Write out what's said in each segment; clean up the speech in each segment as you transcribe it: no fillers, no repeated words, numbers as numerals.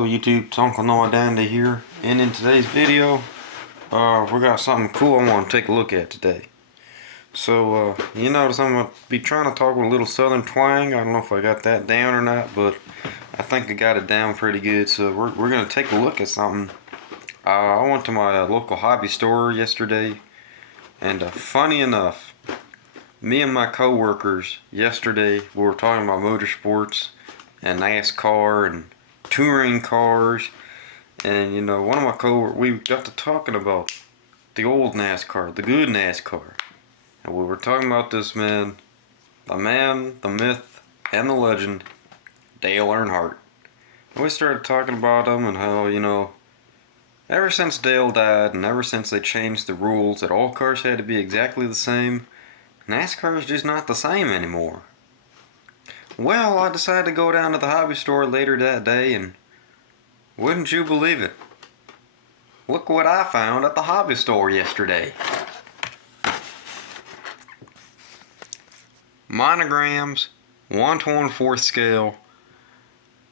Hello YouTube, it's Uncle Noah Dandy here, and in today's video, we got something cool I want to take a look at today. So, you notice I'm going to be trying to talk with a little southern twang. I don't know if I got that down or not, but I think I got it down pretty good. So we're going to take a look at something. I went to my local hobby store yesterday, and funny enough, me and my co-workers yesterday, we were talking about motorsports and NASCAR and touring cars, and you know, one of my co-workers, we got to talking about the old NASCAR, the good NASCAR, and we were talking about this man, the myth, and the legend, Dale Earnhardt. And we started talking about him and how, you know, ever since Dale died and ever since they changed the rules that all cars had to be exactly the same, NASCAR is just not the same anymore. Well, I decided to go down to the hobby store later that day, and wouldn't you believe it? Look what I found at the hobby store yesterday. Monograms, 1/24 scale,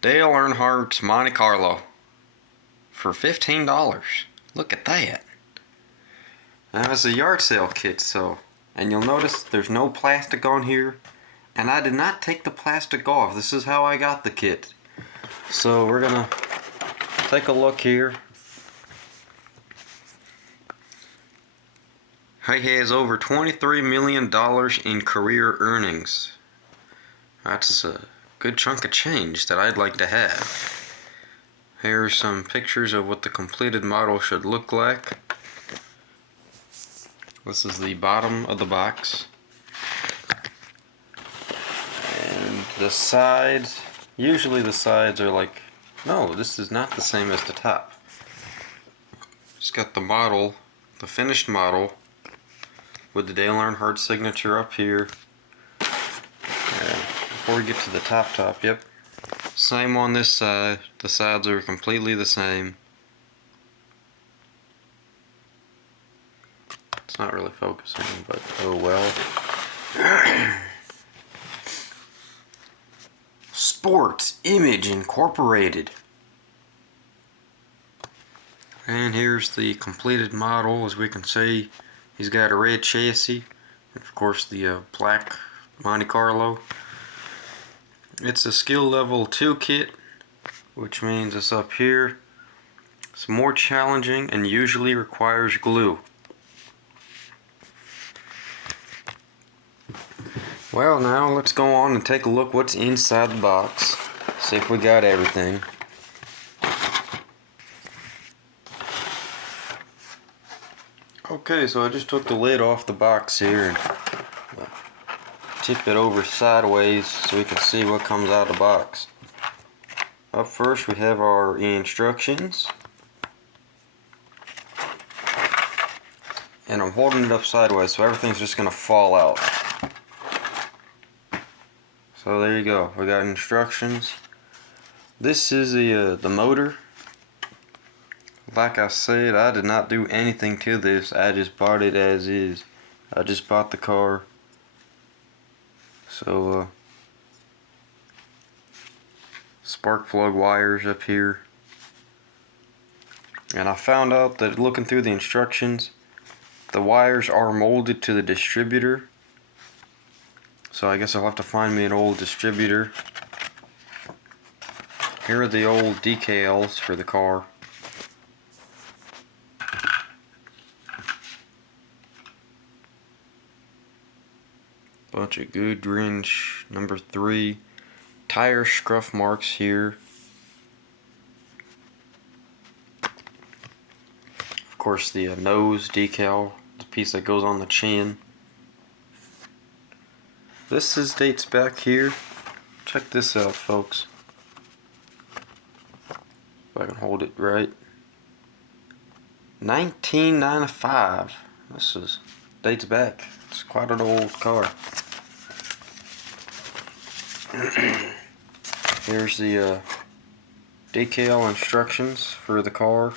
Dale Earnhardt's Monte Carlo for $15. Look at that. Now it's a yard sale kit, and you'll notice there's no plastic on here. And I did not take the plastic off. This is how I got the kit. So we're gonna take a look here. He has over $23 million in career earnings. That's a good chunk of change that I'd like to have. Here are some pictures of what the completed model should look like. This is the bottom of the box. The sides, usually the sides are like, no, this is not the same as the top. It's got the model, the finished model, with the Dale Earnhardt signature up here. And before we get to the top, yep, same on this side. The sides are completely the same. It's not really focusing, but oh well. Sports Image Incorporated. And here's the completed model. As we can see, he's got a red chassis, and of course the black Monte Carlo. It's a skill level 2 kit, which means it's up here. It's more challenging and usually requires glue. Well, now let's go on and take a look what's inside the box. See if we got everything. Okay, so I just took the lid off the box here and tip it over sideways so we can see what comes out of the box. Up first we have our instructions. And I'm holding it up sideways so everything's just going to fall out. So there you go, we got instructions. This is the motor. Like I said, I did not do anything to this, I just bought it as is. I just bought the car. So spark plug wires up here. And I found out that looking through the instructions, the wires are molded to the distributor. So I guess I'll have to find me an old distributor. Here are the old decals for the car. Bunch of Goodwrench number 3 tire scuff marks here. Of course the nose decal, the piece that goes on the chin. This dates back here. Check this out, folks. If I can hold it right. 1995. This dates back. It's quite an old car. Here's the decal instructions for the car.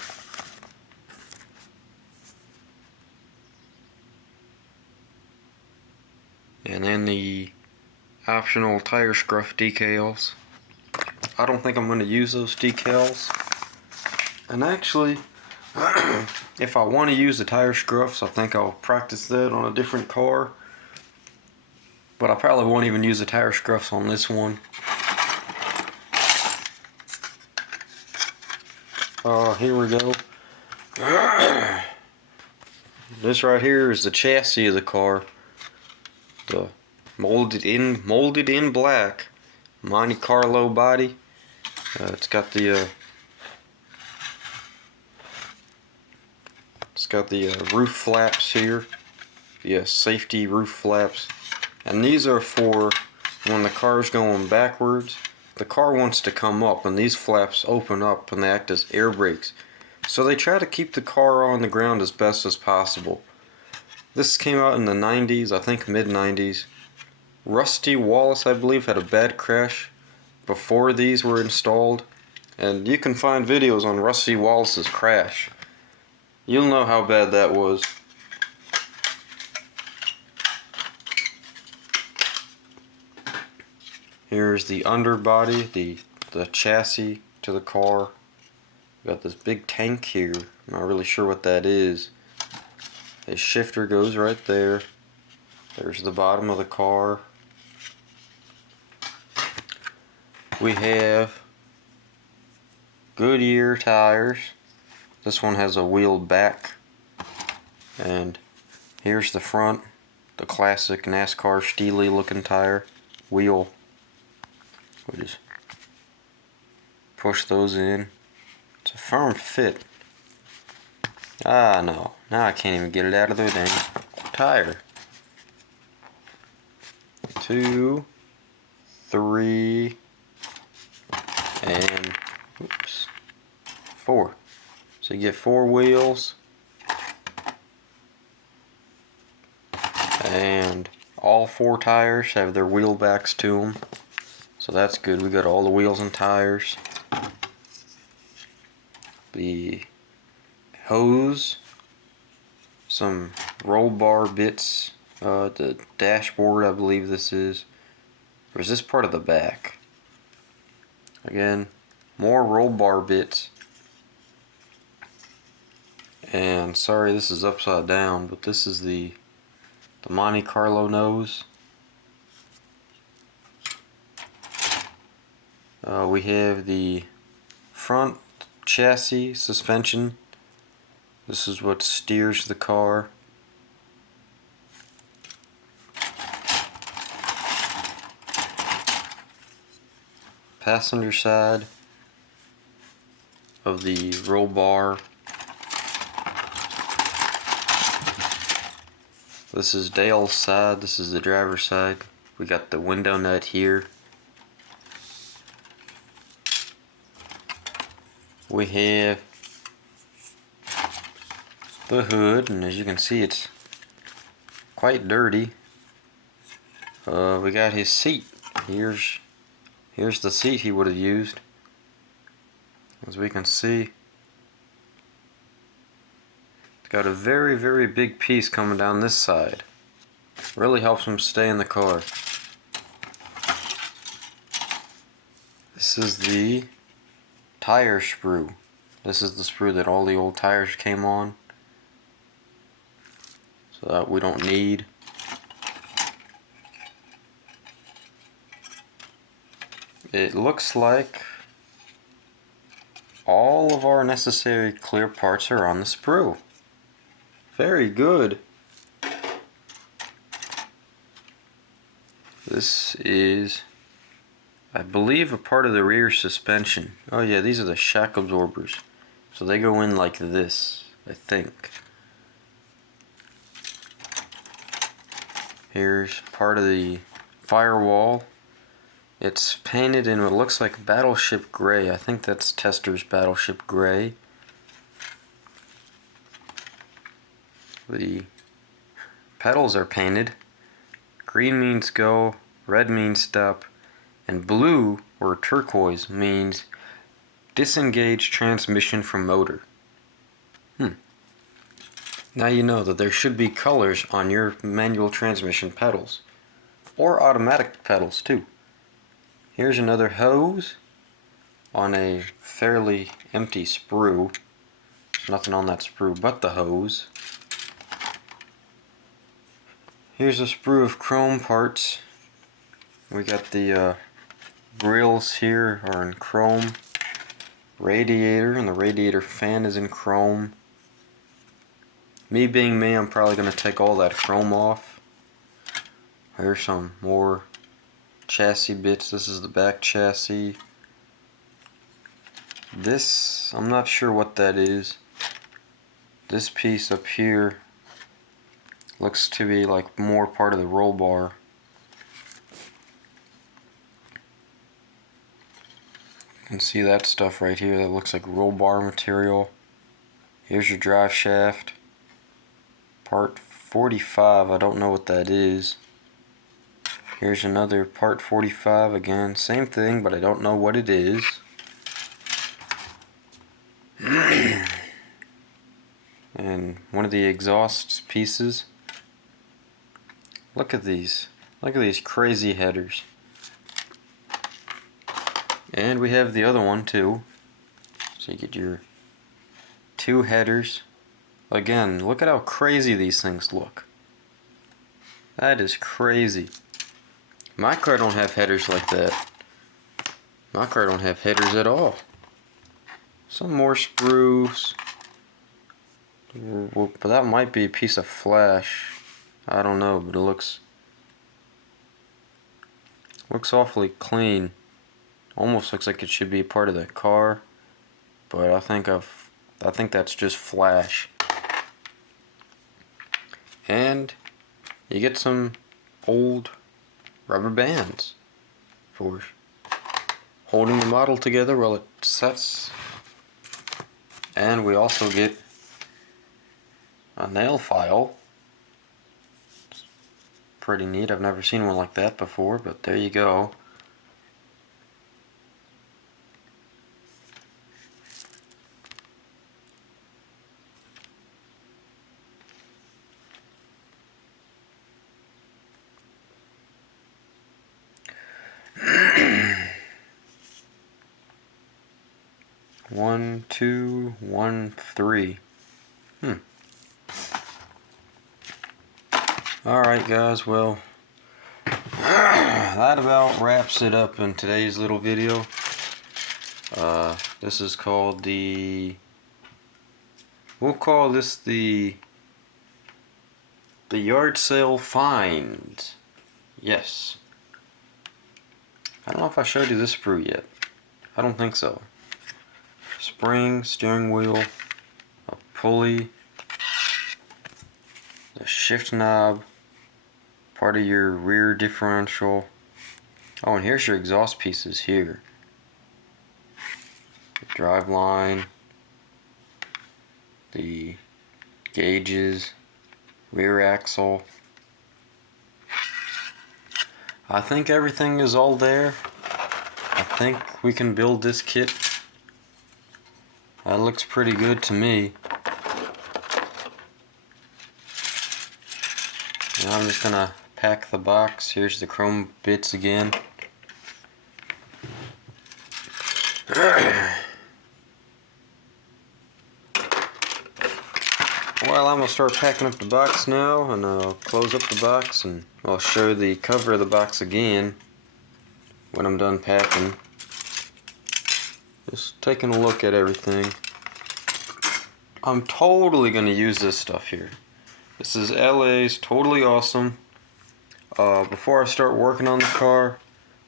And then the optional tire scuff decals. I don't think I'm going to use those decals. And actually, if I want to use the tire scruffs, I think I'll practice that on a different car. But I probably won't even use the tire scruffs on this one. Here we go. This right here is the chassis of the car. The molded in black Monte Carlo body. It's got the roof flaps here. The safety roof flaps. And these are for when the car's going backwards. The car wants to come up and these flaps open up and they act as air brakes. So they try to keep the car on the ground as best as possible. This came out in the 90s, I think mid 90s. Rusty Wallace, I believe, had a bad crash before these were installed. And you can find videos on Rusty Wallace's crash. You'll know how bad that was. Here's the underbody, the chassis to the car. Got this big tank here. I'm not really sure what that is. A shifter goes right there. There's the bottom of the car. We have Goodyear tires. This one has a wheeled back. And here's the front, the classic NASCAR steely looking tire wheel. We just push those in. It's a firm fit. Ah, no. Now I can't even get it out of the dang tire. 2, 3, and oops, 4. So you get 4 wheels. And all 4 tires have their wheel backs to them. So that's good. We got all the wheels and tires. The hose, some roll bar bits, the dashboard I believe this is. Or is this part of the back? Again, more roll bar bits. And sorry this is upside down, but this is the Monte Carlo nose. We have the front chassis suspension. This is what steers the car. Passenger side of the roll bar. This is Dale's side. This is the driver's side. We got the window nut here. We have the hood, and as you can see it's quite dirty. We got his seat. Here's the seat he would have used. As we can see, it's got a very, very big piece coming down this side. Really helps him stay in the car. This is the tire sprue. This is the sprue that all the old tires came on. So that we don't need. It looks like all of our necessary clear parts are on the sprue. Very good. This is, I believe, a part of the rear suspension. Oh yeah, these are the shock absorbers. So they go in like this, I think. Here's part of the firewall. It's painted in what looks like Battleship Gray. I think that's Tester's Battleship Gray. The pedals are painted. Green means go, red means stop, and blue, or turquoise, means disengage transmission from motor. Now you know that there should be colors on your manual transmission pedals. Or automatic pedals too. Here's another hose. on a fairly empty sprue. There's nothing on that sprue but the hose. Here's a sprue of chrome parts. We got the grills here are in chrome. Radiator, and the radiator fan is in chrome. Me being me, I'm probably going to take all that chrome off. Here's some more chassis bits. This is the back chassis. This, I'm not sure what that is. This piece up here looks to be like more part of the roll bar. You can see that stuff right here that looks like roll bar material. Here's your drive shaft. Part 45, I don't know what that is. Here's another part 45, again, same thing, but I don't know what it is. And one of the exhaust pieces. Look at these. Look at these crazy headers. And we have the other one too. So you get your two headers. Again, look at how crazy these things look. That is crazy. My car don't have headers like that. My car don't have headers at all. Some more sprues. But that might be a piece of flash. I don't know, but it looks awfully clean. Almost looks like it should be part of the car, but I think that's just flash. And you get some old rubber bands for holding the model together while it sets. And we also get a nail file. It's pretty neat. I've never seen one like that before, but there you go. One, two, 1, 3. Alright guys, well, that about wraps it up in today's little video. This is called we'll call this the yard sale find. Yes. I don't know if I showed you this sprue yet. I don't think so. Spring, steering wheel, a pulley, the shift knob, part of your rear differential. Oh, and here's your exhaust pieces here. The drive line, the gauges, rear axle. I think everything is all there. I think we can build this kit. That looks pretty good to me. Now I'm just gonna pack the box. Here's the chrome bits again. Well, I'm gonna start packing up the box now, and I'll close up the box, and I'll show the cover of the box again when I'm done packing. Just taking a look at everything. I'm totally gonna use this stuff here. This is LA's totally awesome. Before I start working on the car,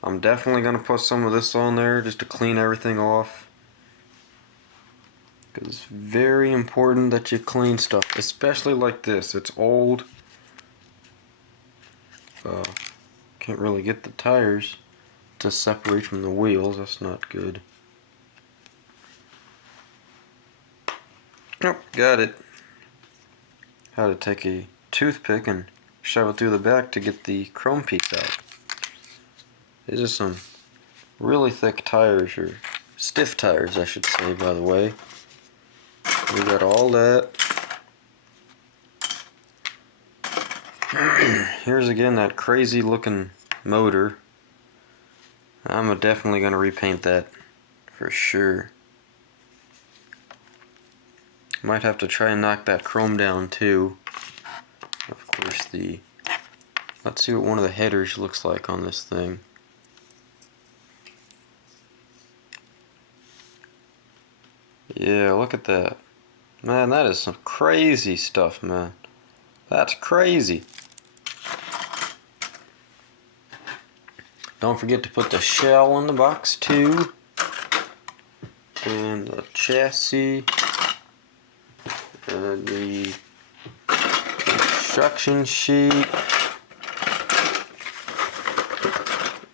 I'm definitely gonna put some of this on there just to clean everything off. Because it's very important that you clean stuff, especially like this. It's old. Can't really get the tires to separate from the wheels. That's not good. Nope, got it. Had to take a toothpick and shove it through the back to get the chrome piece out. These are some really thick tires, or stiff tires I should say, by the way. We got all that. Here's again that crazy looking motor. I'm definitely going to repaint that for sure. Might have to try and knock that chrome down too. Of course, let's see what one of the headers looks like on this thing. Yeah, look at that. Man, that is some crazy stuff, man. That's crazy. Don't forget to put the shell in the box too. And the chassis. And the instruction sheet.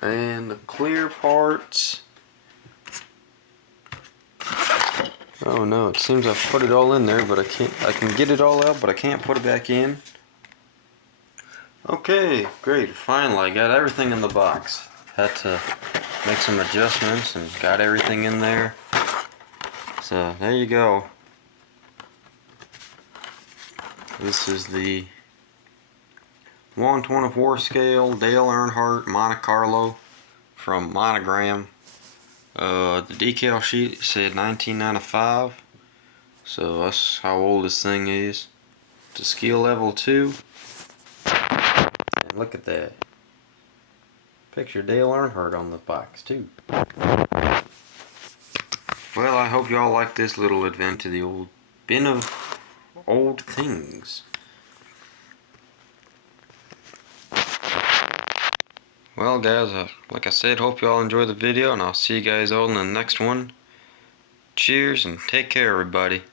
And the clear parts. Oh no, it seems I've put it all in there, but I can get it all out, but I can't put it back in. Okay, great. Finally, I got everything in the box. Had to make some adjustments and got everything in there. So, there you go. This is the 1/24 scale Dale Earnhardt Monte Carlo from Monogram. The decal sheet said 1995, so that's how old this thing is. It's a skill level 2. And look at that. Picture Dale Earnhardt on the box too. Well, I hope y'all like this little advent to the old bin of old things. Well guys, like I said, hope y'all enjoy the video, and I'll see you guys all in the next one. Cheers and take care everybody.